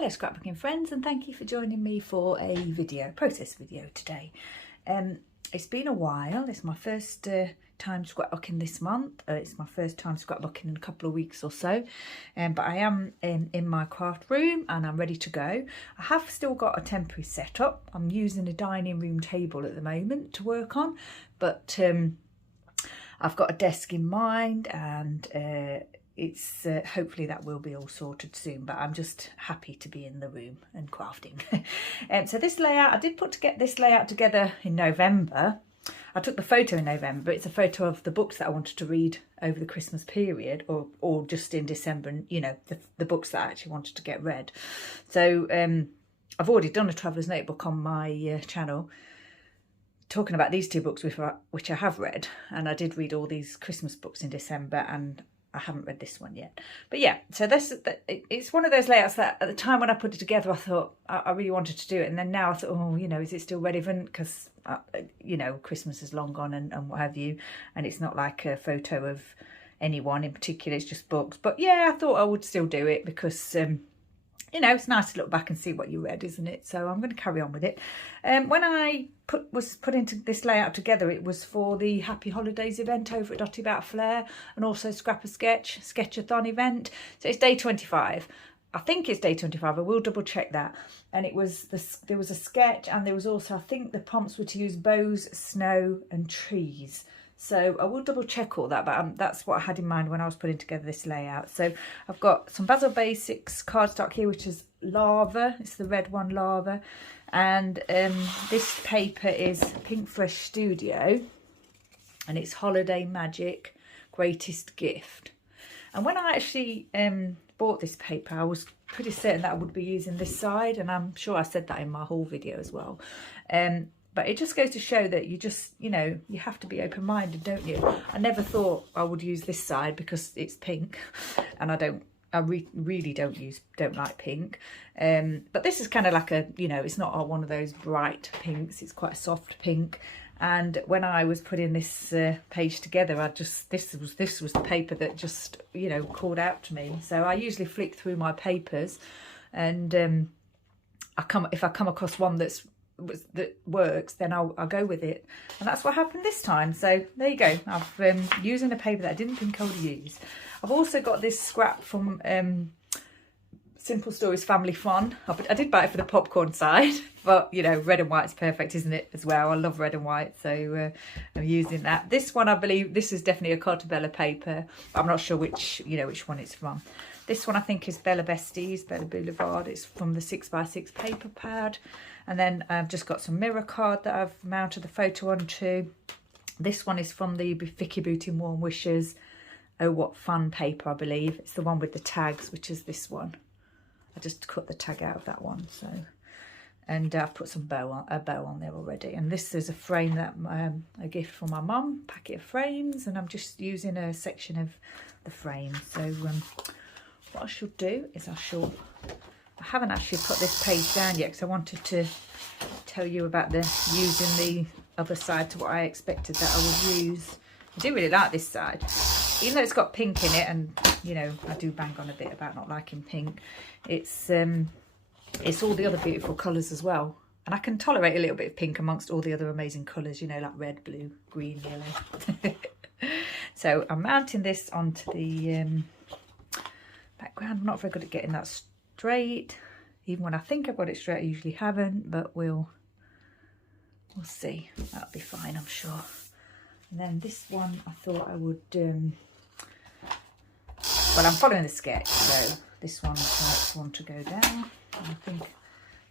Hello scrapbooking friends, and thank you for joining me for a process video today. It's been a while. It's my first time scrapbooking this month. It's my first time scrapbooking in a couple of weeks or so, but I am in my craft room and I'm ready to go. I have still got a temporary setup. I'm using a dining room table at the moment to work on, but I've got a desk in mind, and it's hopefully that will be all sorted soon, but I'm just happy to be in the room and crafting. So this layout, I did get this layout together in November. I took the photo in November, but it's a photo of the books that I wanted to read over the Christmas period, or just in December, and you know, the books that I actually wanted to get read. So I've already done a traveller's notebook on my channel talking about these two books which I have read, and I did read all these Christmas books in December, and I haven't read this one yet. But yeah, so it's one of those layouts that at the time when I put it together, I thought I really wanted to do it, and then now I thought, oh, you know, is it still relevant? Because you know, Christmas is long gone and what have you, and it's not like a photo of anyone in particular, it's just books. But yeah, I thought I would still do it because you know, it's nice to look back and see what you read, isn't it? So I'm going to carry on with it. When I was putting this layout together, it was for the Happy Holidays event over at Dotty About Flair, and also Scrap a Sketch-a-thon event. So it's day 25. I think it's day 25. I will double check that. And it was there was a sketch, and there was also, I think the prompts were to use bows, snow and trees. So I will double check all that, but that's what I had in mind when I was putting together this layout. So I've got some Basil Basics cardstock here, which is Lava. It's the red one, Lava. And this paper is Pink Fresh Studio, and it's Holiday Magic Greatest Gift. And when I actually bought this paper, I was pretty certain that I would be using this side, and I'm sure I said that in my haul video as well. But it just goes to show that you just, you know, you have to be open-minded, don't you? I never thought I would use this side because it's pink, and I really don't like pink. But this is kind of like a, you know, it's not one of those bright pinks. It's quite a soft pink. And when I was putting this page together, this was the paper that just, you know, called out to me. So I usually flick through my papers, and if I come across one that works, then I'll go with it, and that's what happened this time. So there you go. I've using a paper that I didn't think I would use. I've also got this scrap from Simple Stories Family Fun. I did buy it for the popcorn side, but you know, red and white's perfect, isn't it, as well? I love red and white, so I'm using that. This one, I believe this is definitely a Cartabella paper, but I'm not sure which one it's from. This one I think is Bella Besties, Bella Boulevard. It's from the 6x6 paper pad. And then I've just got some mirror card that I've mounted the photo onto. This one is from the Vicky Booting Warm Wishes Oh What Fun paper, I believe. It's the one with the tags, which is this one. I just cut the tag out of that one. So, and I've put a bow on there already. And this is a frame that a gift from my mum, packet of frames, and I'm just using a section of the frame. So what I should do is I haven't actually put this page down yet because I wanted to tell you about using the other side to what I expected that I would use. I do really like this side, even though it's got pink in it, and you know, I do bang on a bit about not liking pink. It's all the other beautiful colours as well, and I can tolerate a little bit of pink amongst all the other amazing colours, you know, like red, blue, green, yellow. So I'm mounting this onto the background. I'm not very good at getting that straight. Even when I think I've got it straight, I usually haven't, but we'll see. That'll be fine, I'm sure. And then this one, I thought I would well, I'm following the sketch, so this one's the next one to go down. And I think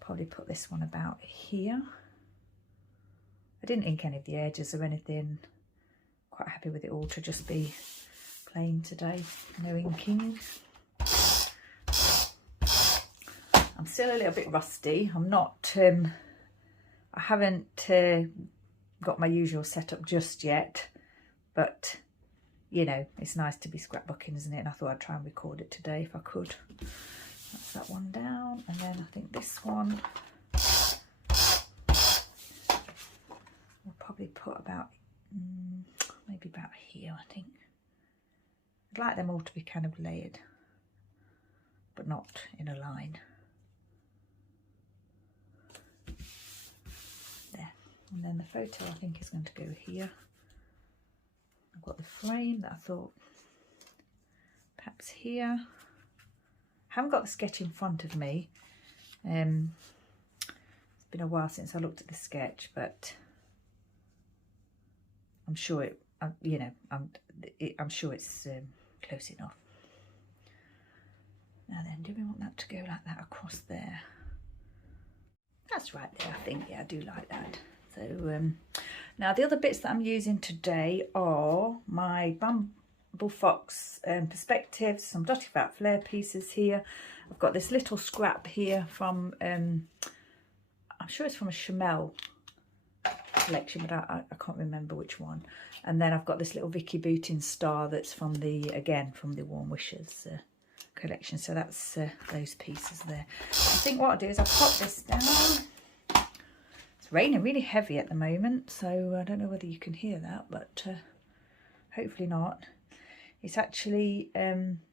probably put this one about here. I didn't ink any of the edges or anything. Quite happy with it all to just be plain today, no inking. I'm still a little bit rusty. I'm not, I haven't got my usual setup just yet, but you know, it's nice to be scrapbooking, isn't it? And I thought I'd try and record it today if I could. That's that one down, and then I think this one we'll probably put about maybe about here. I think I'd like them all to be kind of layered, but not in a line. And then the photo I think is going to go here. I've got the frame that I thought perhaps here. I haven't got the sketch in front of me. It's been a while since I looked at the sketch, but I'm sure it, you know, I'm sure it's close enough. Now then, do we want that to go like that across there? That's right there, I think. Yeah, I do like that. So now the other bits that I'm using today are my Bumble Fox perspectives, some dotty fat flare pieces here. I've got this little scrap here from, I'm sure it's from a Chamel collection, but I can't remember which one. And then I've got this little Vicky Bootin star that's from the, again, from the Warm Wishes collection. So that's those pieces there. I think what I'll do is I'll pop this down. It's raining really heavy at the moment, so I don't know whether you can hear that, but hopefully not. It's actually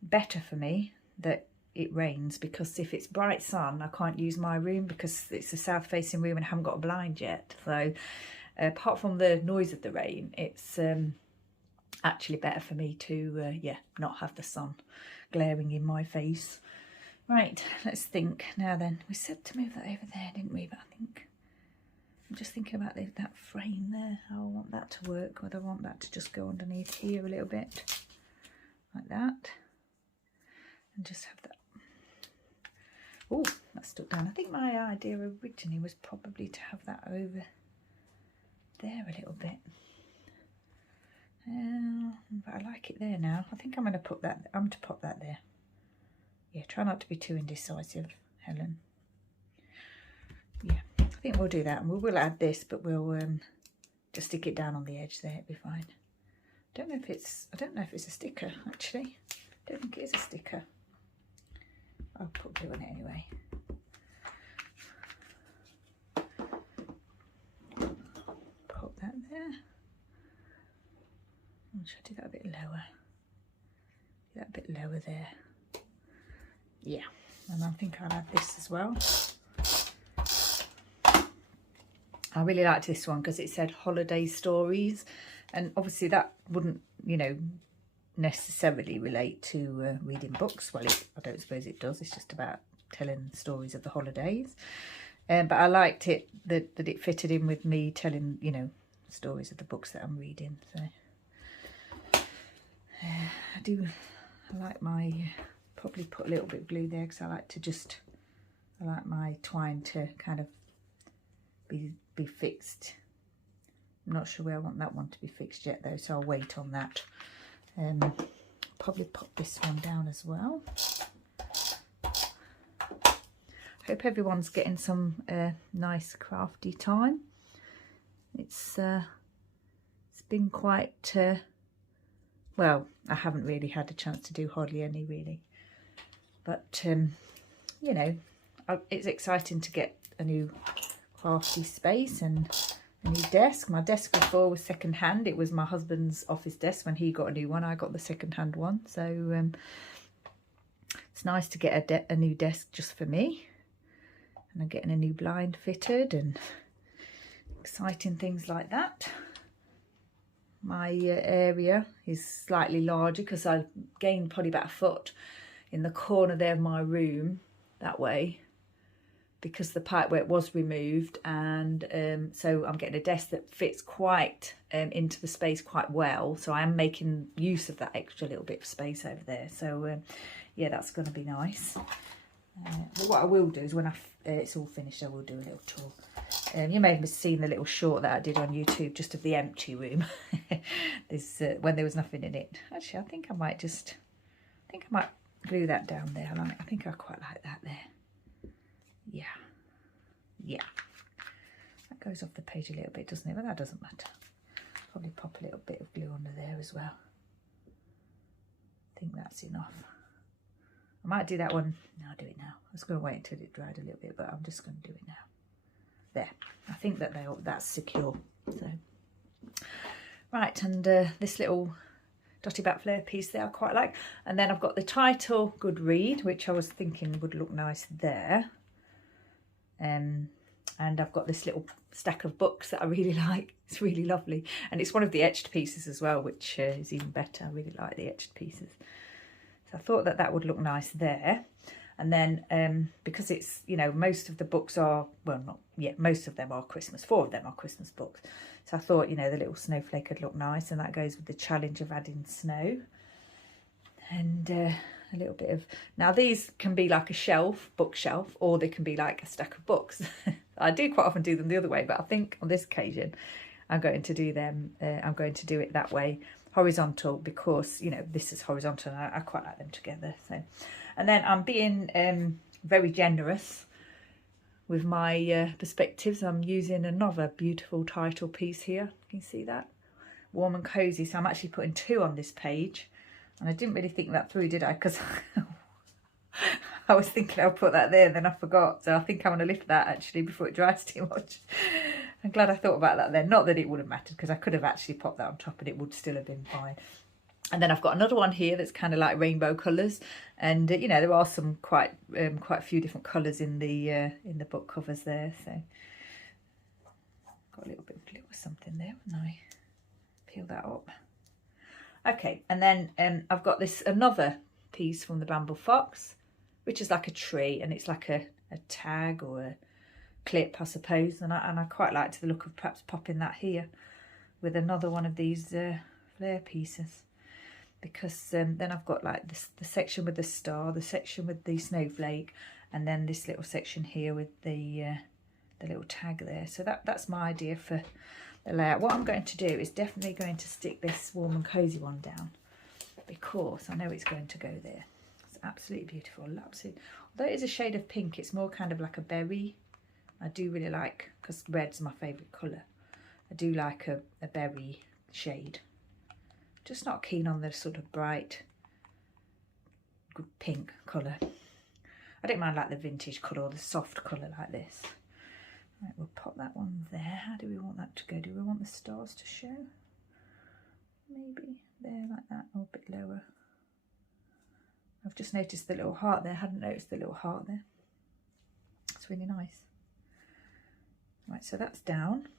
better for me that it rains, because if it's bright sun I can't use my room because it's a south facing room and I haven't got a blind yet. So apart from the noise of the rain, it's actually better for me to yeah, not have the sun glaring in my face. Right, let's think. Now then, we said to move that over there, didn't we? But I think I'm just thinking about that frame there, how I want that to work, whether I want that to just go underneath here a little bit like that and just have that. Oh, that's stuck down. I think my idea originally was probably to have that over there a little bit. But I like it there now. I think I'm going to put that, I'm going to pop that there. Yeah, try not to be too indecisive, Helen. Yeah, I think we'll do that, and we will add this, but we'll just stick it down on the edge there. It'll be fine. I don't know if it's a sticker actually. I don't think it is a sticker. I'll put glue on it anyway. Pop that there. Should I do that a bit lower? Do that a bit lower there. Yeah, and I think I'll add this as well. I really liked this one because it said holiday stories, and obviously that wouldn't, you know, necessarily relate to reading books. Well, I don't suppose it does. It's just about telling stories of the holidays. But I liked it that it fitted in with me telling, you know, stories of the books that I'm reading. So I like my, probably put a little bit of glue there because I like my twine to kind of be fixed. I'm not sure where I want that one to be fixed yet though, so I'll wait on that. Probably pop this one down as well. Hope everyone's getting some nice crafty time. It's been quite well, I haven't really had a chance to do hardly any really, but you know, it's exciting to get a new crafty space and a new desk. My desk before was second hand. It was my husband's office desk. When he got a new one, I got the second hand one. So it's nice to get a new desk just for me. And I'm getting a new blind fitted and exciting things like that. My area is slightly larger because I gained probably about a foot in the corner there of my room that way, because the pipe where it was removed, and so I'm getting a desk that fits quite into the space quite well, so I am making use of that extra little bit of space over there. So yeah, that's going to be nice. But what I will do is when it's all finished, I will do a little tour. You may have seen the little short that I did on YouTube just of the empty room. This when there was nothing in it. Actually, I think I might glue that down there. I think I quite like that there. Yeah, that goes off the page a little bit, doesn't it? But that doesn't matter. Probably pop a little bit of glue under there as well. I think that's enough. I might do that one. No, I'll do it now. I was going to wait until it dried a little bit, but I'm just going to do it now. There, I think that that's secure. So right, and this little dotty back flare piece there I quite like. And then I've got the title Good Read, which I was thinking would look nice there. And I've got this little stack of books that I really like. It's really lovely. And it's one of the etched pieces as well, which is even better. I really like the etched pieces. So I thought that that would look nice there. And then because it's, you know, most of the books are, well, not yet, most of them are Christmas. 4 of them are Christmas books. So I thought, you know, the little snowflake would look nice. And that goes with the challenge of adding snow. And a little bit of, now these can be like a shelf, bookshelf, or they can be like a stack of books. I do quite often do them the other way, but I think on this occasion I'm going to do them, I'm going to do it that way, horizontal, because, you know, this is horizontal and I quite like them together. So, and then I'm being very generous with my perspectives. I'm using another beautiful title piece here. You can see that, warm and cozy. So I'm actually putting 2 on this page. And I didn't really think that through, did I? Because I was thinking I'll put that there and then I forgot. So I think I'm going to lift that actually before it dries too much. I'm glad I thought about that then. Not that it would have mattered, because I could have actually popped that on top and it would still have been fine. And then I've got another one here that's kind of like rainbow colours. And, you know, there are some quite a few different colours in the book covers there. So got a little bit of glue or something there, wouldn't I? Peel that up. Okay, and then I've got this another piece from the Bramble Fox, which is like a tree, and it's like a tag or a clip, I suppose. And I quite liked the look of perhaps popping that here with another one of these flare pieces, because then I've got like this, the section with the star, the section with the snowflake, and then this little section here with the little tag there. So that's my idea for the layout. What I'm going to do is definitely going to stick this warm and cozy one down, because I know it's going to go there. It's absolutely beautiful. Absolutely. Although it is a shade of pink, it's more kind of like a berry. I do really like, because red's my favourite colour, I do like a berry shade. Just not keen on the sort of bright pink colour. I don't mind like the vintage colour or the soft colour like this. Right, we'll pop that one there. How do we want that to go? Do we want the stars to show? Maybe there, like that, or a bit lower. I've just noticed the little heart there. I hadn't noticed the little heart there. It's really nice. Right, so that's down.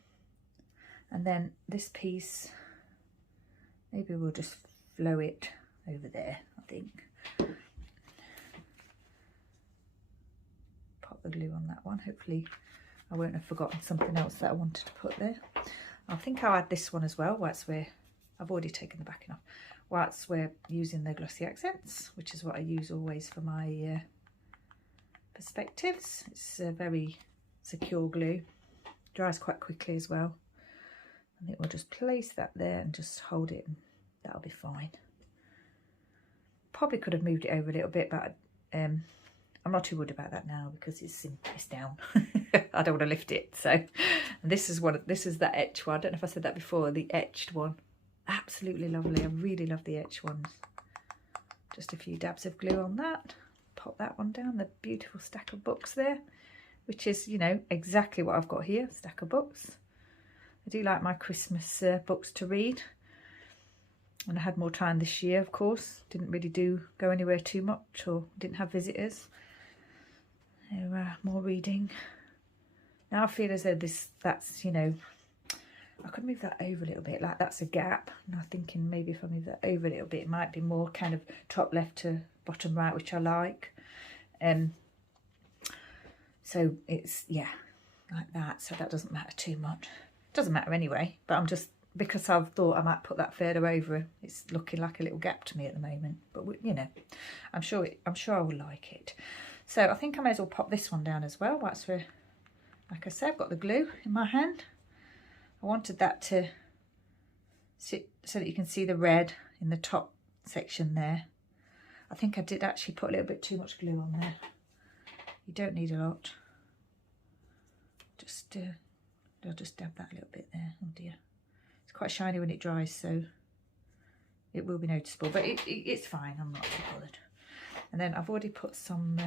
And then this piece, maybe we'll just flow it over there, I think. Pop the glue on that one. Hopefully I won't have forgotten something else that I wanted to put there. I think I'll add this one as well, whilst I've already taken the backing off, whilst we're using the glossy accents, which is what I use always for my perspectives. It's a very secure glue, dries quite quickly as well. I think we'll just place that there and just hold it, and that'll be fine. Probably could have moved it over a little bit, but I'm not too worried about that now, because it's down. I don't want to lift it. So this is that etched one. I don't know if I said that before. The etched one, absolutely lovely. I really love the etched ones. Just a few dabs of glue on that. Pop that one down. The beautiful stack of books there, which is, you know, exactly what I've got here. Stack of books. I do like my Christmas books to read. And I had more time this year, of course. Didn't really go anywhere too much, or didn't have visitors. More reading. Now I feel as though that's, you know, I could move that over a little bit, like that's a gap. And I'm thinking maybe if I move that over a little bit, it might be more kind of top left to bottom right, which I like. So it's, yeah, like that. So that doesn't matter too much. It doesn't matter anyway, but I'm just, because I've thought I might put that further over, it's looking like a little gap to me at the moment. But, you know, I'm sure I will like it. So I think I may as well pop this one down as well. That's for, like I said, I've got the glue in my hand. I wanted that to sit so that you can see the red in the top section there. I think I did actually put a little bit too much glue on there. You don't need a lot. I'll just dab that a little bit there. Oh dear. It's quite shiny when it dries, so it will be noticeable, but it's fine. I'm not too bothered. And then I've already put some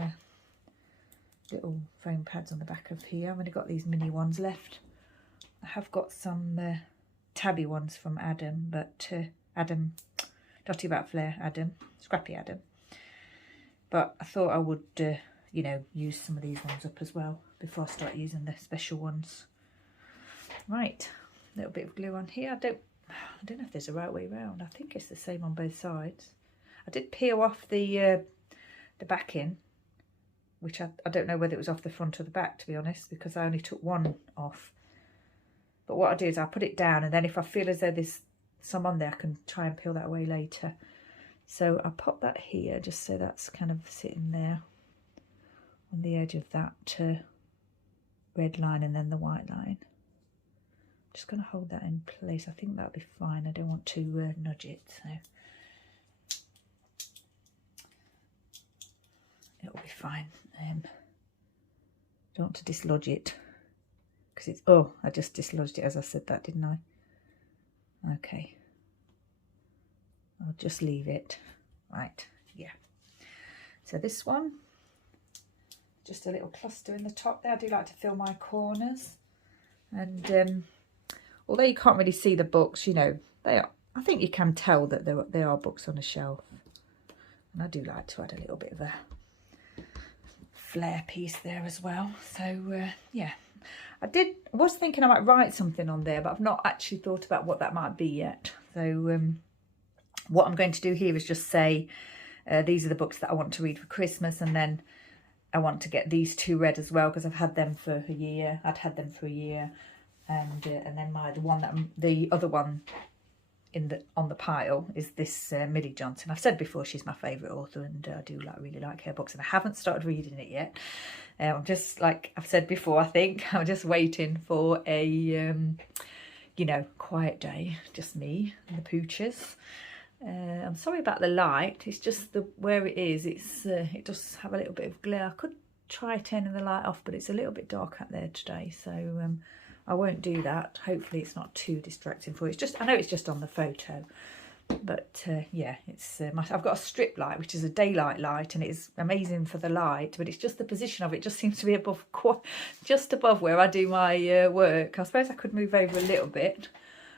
little foam pads on the back of here. I've only got these mini ones left. I have got some tabby ones from Adam, but Adam, Dotty About Flair Adam, Scrappy Adam. But I thought I would, you know, use some of these ones up as well. before I start using the special ones. Right, a little bit of glue on here. I don't know if there's a right way around. I think it's the same on both sides. I did peel off the backing, which I don't know whether it was off the front or the back, to be honest, because I only took one off. But what I do is I put it down, and then if I feel as though there's some on there, I can try and peel that away later. So I pop that here just so that's kind of sitting there on the edge of that red line and then the white line. Just going to hold that in place. I think that'll be fine. I don't want to nudge it, so it'll be fine. Don't want to dislodge it because it's, oh, I just dislodged it as I said that, didn't I? Okay, I'll just leave it. Right, yeah. So this one, just a little cluster in the top there. I do like to fill my corners, and although you can't really see the books, you know, they are, I think you can tell that they are books on a shelf. And I do like to add a little bit of a flare piece there as well. So yeah, I was thinking I might write something on there, but I've not actually thought about what that might be yet. So what I'm going to do here is just say these are the books that I want to read for Christmas, and then I want to get these two read as well because I've had them for a year. I'd had them for a year, and then the other one on the pile is this Millie Johnson. I've said before she's my favourite author, and I do really like her books, and I haven't started reading it yet. I'm just, like I've said before, I think I'm just waiting for a you know, quiet day, just me and the pooches. I'm sorry about the light. It's just where it is. It does have a little bit of glare. I could try turning the light off, but it's a little bit dark out there today, so I won't do that. Hopefully it's not too distracting for you. It's just, I know it's just on the photo, but yeah, it's I've got a strip light, which is a daylight light, and it's amazing for the light, but it's just the position of it just seems to be above, just above where I do my work. I suppose I could move over a little bit,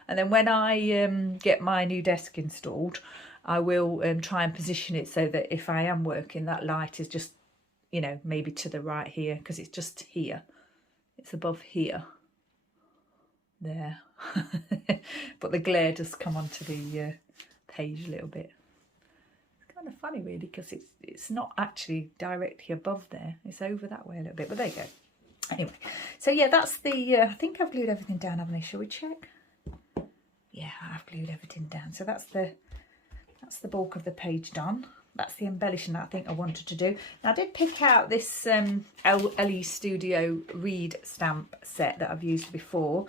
and then when I get my new desk installed, I will try and position it so that if I am working, that light is just, you know, maybe to the right here, because it's just here. It's above here. There. But the glare does come onto the page a little bit. It's kind of funny really, because it's not actually directly above there. It's over that way a little bit, but there you go. Anyway, so yeah, that's the I think I've glued everything down, haven't I? Shall we check? Yeah, I've glued everything down. So that's the bulk of the page done. That's the embellishing that I think I wanted to do. Now I did pick out this LE Studio Read stamp set that I've used before.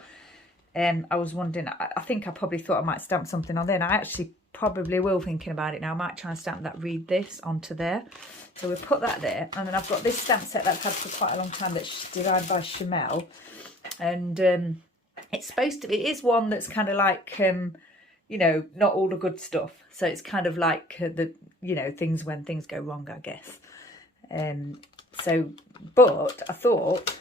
I was wondering, I think I probably thought I might stamp something on there, and I actually probably will, thinking about it now. I might try and stamp that Read This onto there. So we'll put that there, and then I've got this stamp set that I've had for quite a long time that's designed by Chamel, and it's supposed to be, it is one that's kind of like, you know, not all the good stuff. So it's kind of like the, you know, things when things go wrong, I guess. So, but I thought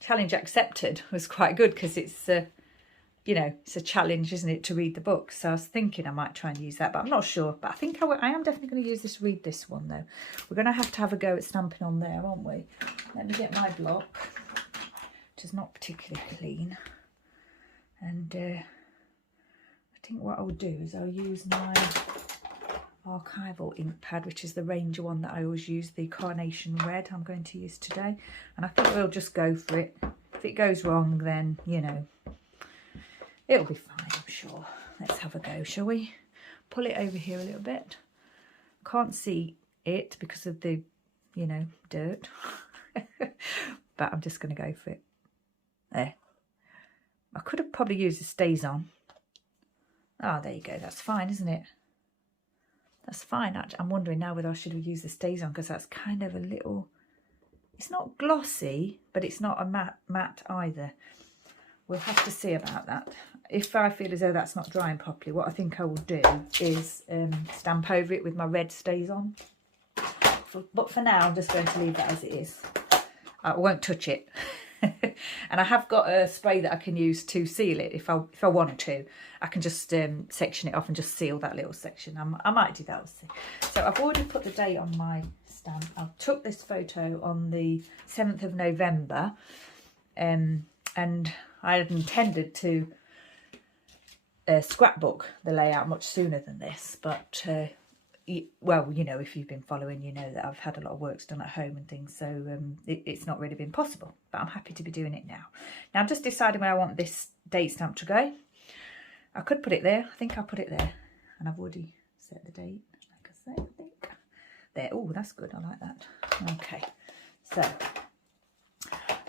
challenge accepted was quite good, because it's you know, it's a challenge, isn't it, to read the book. So I was thinking I might try and use that, but I'm not sure. But I think I am definitely going to use this Read This one though. We're going to have a go at stamping on there, aren't we? Let me get my block, which is not particularly clean, and I think what I'll do is I'll use my archival ink pad, which is the Ranger one that I always use, the Carnation Red I'm going to use today, and I think we'll just go for it. If it goes wrong, then, you know, it'll be fine, I'm sure. Let's have a go, shall we? Pull it over here a little bit. Can't see it because of the, you know, dirt, but I'm just going to go for it. There. I could have probably used the Stays On. Ah, there you go. That's fine, isn't it? That's fine. Actually, I'm wondering now whether I should have used the Stays On, because that's kind of a little, it's not glossy, but it's not a matte either. We'll have to see about that. If I feel as though that's not drying properly, what I think I will do is stamp over it with my red Stays On. But for now, I'm just going to leave that as it is. I won't touch it. And I have got a spray that I can use to seal it if I want to. I can just section it off and just seal that little section. I might do that. We'll see. So I've already put the date on my stamp. I took this photo on the 7th of November, and I had intended to scrapbook the layout much sooner than this, but well, you know, if you've been following, you know that I've had a lot of works done at home and things, so it's not really been possible, but I'm happy to be doing it now. Now I'm just deciding where I want this date stamp to go. I could put it there. I think I'll put it there, and I've already set the date, like I say, I think. There. Oh, that's good. I like that. Okay, so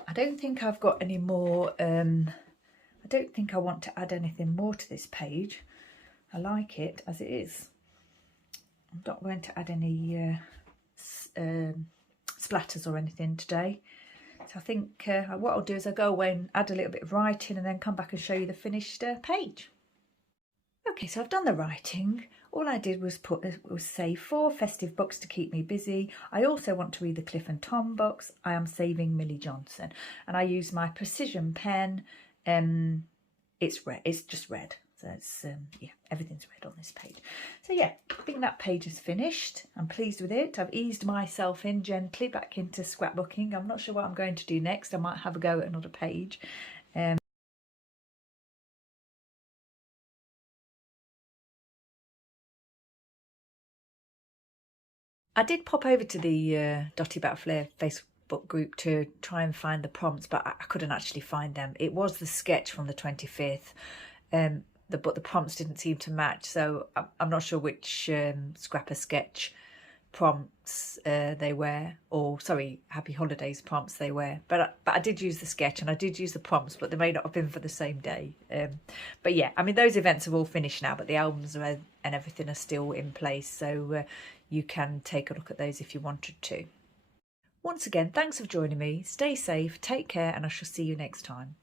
I don't think I've got any more. I don't think I want to add anything more to this page. I like it as it is. I'm not going to add any splatters or anything today. So I think what I'll do is I'll go away and add a little bit of writing and then come back and show you the finished page. Okay, so I've done the writing. All I did was say 4 festive books to keep me busy. I also want to read the Cliff and Tom books. I am saving Millie Johnson. And I use my precision pen. It's red. It's just red. So it's, yeah, everything's red on this page. So yeah, I think that page is finished. I'm pleased with it. I've eased myself in gently back into scrapbooking. I'm not sure what I'm going to do next. I might have a go at another page. I did pop over to the Dotty Batflair Facebook group to try and find the prompts, but I couldn't actually find them. It was the sketch from the 25th, but the prompts didn't seem to match, so I'm not sure which Scrapper sketch prompts they were, or sorry, Happy Holidays prompts they were. But I did use the sketch and I did use the prompts, but they may not have been for the same day. But yeah, I mean, those events are all finished now, but the albums and everything are still in place, so you can take a look at those if you wanted to. Once again, thanks for joining me. Stay safe, take care, and I shall see you next time.